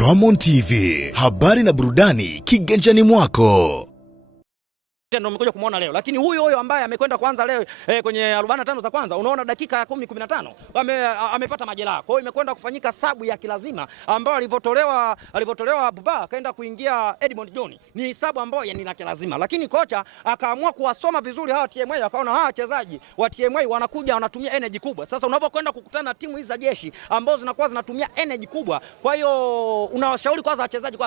Roman TV, habari na burudani kiganjani mwako. Ndio umekuja kumuona leo, lakini huyo ambaye amekwenda kwanza leo kwenye 45 za kwanza, unaona dakika ya 10-15 amepata majeraha. Kwa hiyo imekwenda kufanyika sabu ya kilazima ambayo alivyotolewa Buba akaenda kuingia Edmond John. Ni sabu ambayo ni la kilazima, lakini kocha akaamua kuwasoma vizuri hawa TMA, akaona hawa wachezaji wa TMA wanakuja wanatumia energy kubwa. Sasa unapokwenda kukutana na timu hizi za jeshi ambazo zinakuwa zinatumia energy kubwa, kwa hiyo unawashauri kwanza wachezaji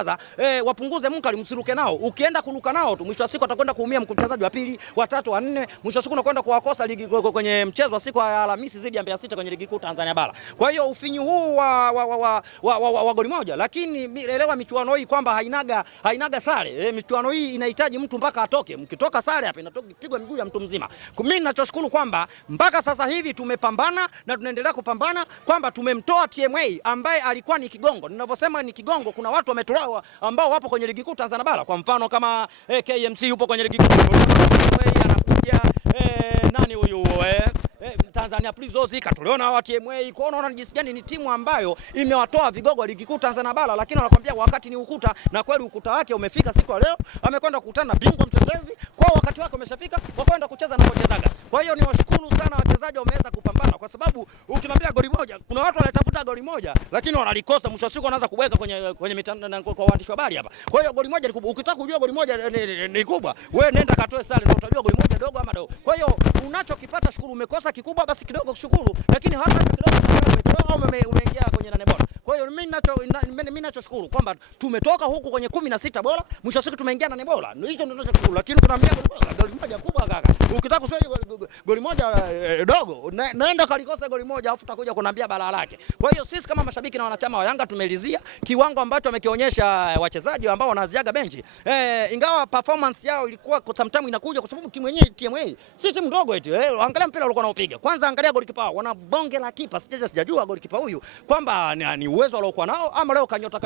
wapunguze mkali, msiruke nao. Ukienda kuruka nao tu mwisho wa siku atakwenda mchezaji wa pili, wa tatu, wa nne, mwisho siku unakwenda kuwakosa ligi kwenye mchezo wa siku ya Alhamisi dhidi ya Mbeya City kwenye ligi kuu Tanzania bara. Kwa hiyo ufinyu huu wa goli moja, lakini elewa michuano hii kwamba hainaga sare. Michuano hii inahitaji mtu mpaka atoke. Mkitoka sare hapa inatoka pigwa miguu ya mtu mzima. Mimi ninachoshukuru kwamba mpaka sasa hivi tumepambana na tunaendelea kupambana kwamba tumemtoa TMA ambaye alikuwa ni kigongo. Ninavyosema ni kigongo, kuna watu wametolewa ambao wapo kwenye ligi kuu Tanzania bara. Kwa mfano kama KMC yupo kwenye ligi kuu anakuja nani huyu Tanzania Prisons katolewa na TMA. Kwa unaona jinsi gani ni timu ambayo imewatoa vigogo ligi kuu Tanzania bara, lakini wanakuambia wakati ni ukuta, na kweli ukuta wake umefika siku ya leo. Amekwenda kukutana na bingwa mtetezi, kwa wakati wake umeshafika, wakwenda kucheza na wachezaji. Kwa hiyo ni washukuru sana wachezaji wameweza kupambana, kwa sababu ukiniambia goli moja, kuna watu wanatafuta goli moja lakini wanalikosa, mwisho siku wanaanza kubweka kwenye mitandao kwa waandishi wa habari hapa. Kwa hiyo goli moja ni kubwa. Ukitaka kujua goli moja ni kubwa, wewe nenda katoe sare na utajua goli moja dogo ama dogo. Kwa hiyo unachokipata shukuru, umekosa kikubwa basi kidogo kushukuru, lakini hata kidogo umetoka umeingia kwenye nane bora. Kwa hiyo mimi ninachoshukuru kwamba tumetoka huku kwenye 16 bora, mwisho siku tumeingia nane bora. Hicho ndio ninachoshukuru, lakini tunaambia goli moja kubwa kaka. Ukitaka kusema goli moja dogo, naenda kalikosa goli moja afu utakuja kuniambia balaa lake. Kwa hiyo sisi kama mashabiki na wanachama wa Yanga tumelizia kiwango ambacho wamekionyesha wachezaji ambao wanaziaga benchi. Ingawa performance yao ilikuwa sometimes inakuja kwa sababu timu yenyewe TMA si timu ndogo eti. Angalia mpira walikuwa wanaopiga. Kwanza angalia golikipa, wana bonge la kipa. Sijajua golikipa huyu kwamba ni uwezo aliokuwa nao ama leo kanyota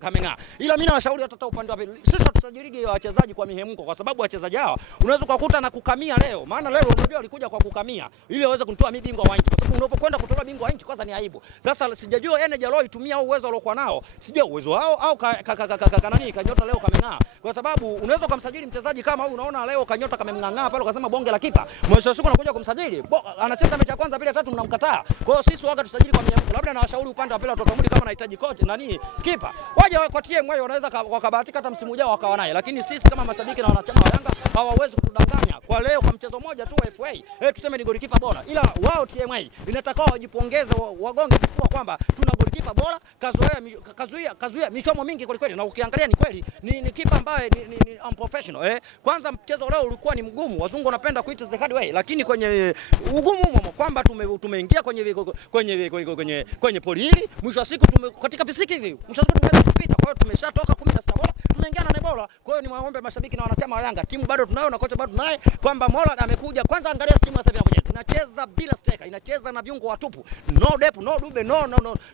kameng'aa. Ila mimi nawashauri hata upande wa pili, sisi tutajirigi wachezaji kwa mihemko, kwa sababu wachezaji hawa unaweza kukuta na kukamia leo. Maana leo unajua walikuja kwa kukamia ili waweze kunitoa mimi bingwa wa nchi, kwa sababu unapokwenda kutoa bingwa wa nchi kwanza ni aibu. Sasa sijajua energy leo itumia uwezo aliokuwa nao, sijui uwezo wao au nani kanyota leo kameng'aa, kwa sababu unaweza kumsajili mchezaji kama huyu, unaona leo kanyota kameng'aa pale, ukasema bonge la kipa, mwisho siku unakuja kumsajili anacheza mechi ya kwanza bila tatu mnamkataa. Kwa hiyo sisi waga tusajili kwa mihemko. Labda nawashauri upande wa pili watotomudi kama anahitaji coach nani kipa waje kwa TMA, wanaweza wakabahatika hata msimu ujao wakawa naye, lakini sisi kama mashabiki na wanachama wa Yanga hawawezi kutudanganya kwa leo kwa mchezo mmoja tu wa FA tuseme ni golikipa bora, ila wao TMA inatakiwa wajipongeze, wagonge kifua kwamba tuna golikipa bora, kazuia michomo mingi kweli kweli, na ukiangalia ni kweli ni kipa ambaye ni unprofessional. Kwanza mchezo leo ulikuwa ni mgumu, wazungu wanapenda kuita the hard way, lakini kwenye ugumu kwamba tumeingia kwenye poli hili, mwisho wa siku katika visiki hivi mwisho wa siku tumeweza kupita. Kwa hiyo tumeshatoka 16 bora tumeingia na bora. Kwa hiyo ni waombe mashabiki na wanachama wa Yanga, timu bado tunayo na kocha bado tunaye, kwamba Mola amekuja. Kwanza angalia timu sasa hivi inacheza bila striker, inacheza na viungo watupu, no depth, no Dube, no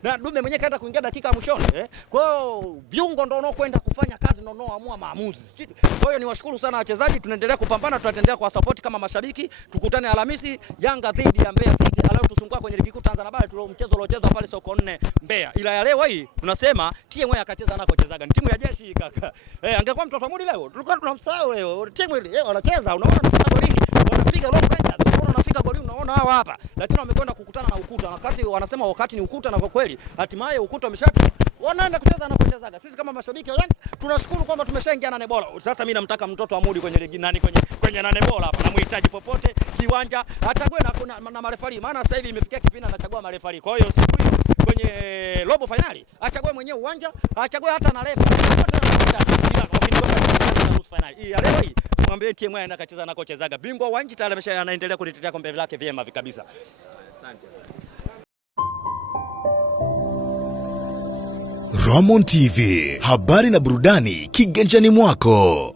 na Dube mwenyewe kaenda kuingia dakika ya mwishoni. Kwa hiyo viungo ndio wanaokwenda kufanya kazi, ndio wanaoamua maamuzi. Kwa hiyo niwashukuru sana wachezaji, tunaendelea kupambana, tutaendelea kwa support kama mashabiki. Tukutane Alhamisi Yanga dhidi ya Mbeya City. Leo tusungua kwenye ligi kuu Tanzania bara, tule mchezo uliochezwa pale soko 4 Mbeya. Ila ya leo hii tunasema TMA akacheza nako chezaga. Ni timu ya jeshi kaka. Angekuwa mtoto mudi leo tulikuwa tunamsahau leo. Timu ile wanacheza, unaona tunafika golini, wanapiga long ranges, unaona wanafika golini, unaona hawa hapa. Lakini wamekwenda kukutana na ukuta. Wakati wanasema wakati ni ukuta, na kwa kweli hatimaye ukuta umeshapita. Wanaenda kucheza na kuchezaga. Sisi kama mashabiki wa Yanga tunashukuru kwamba tumeshaingia nane bora. Sasa mimi namtaka mtoto wa Mudi kwenye ligi kwenye nane bora hapa. Namuhitaji popote kiwanja achague na marefari, maana sasa hivi imefikia kipindi anachagua marefari. Kwa hiyo siku hiyo kwenye robo finali achague mwenyewe uwanja, achague hata na refa. Leo hii mwambie TMA anaenda kacheza nako chezaga. Bingwa wa nchi tayari anaendelea kulitetea kombe lake vyema kabisa. Asante. Roman TV, habari na burudani kiganjani mwako.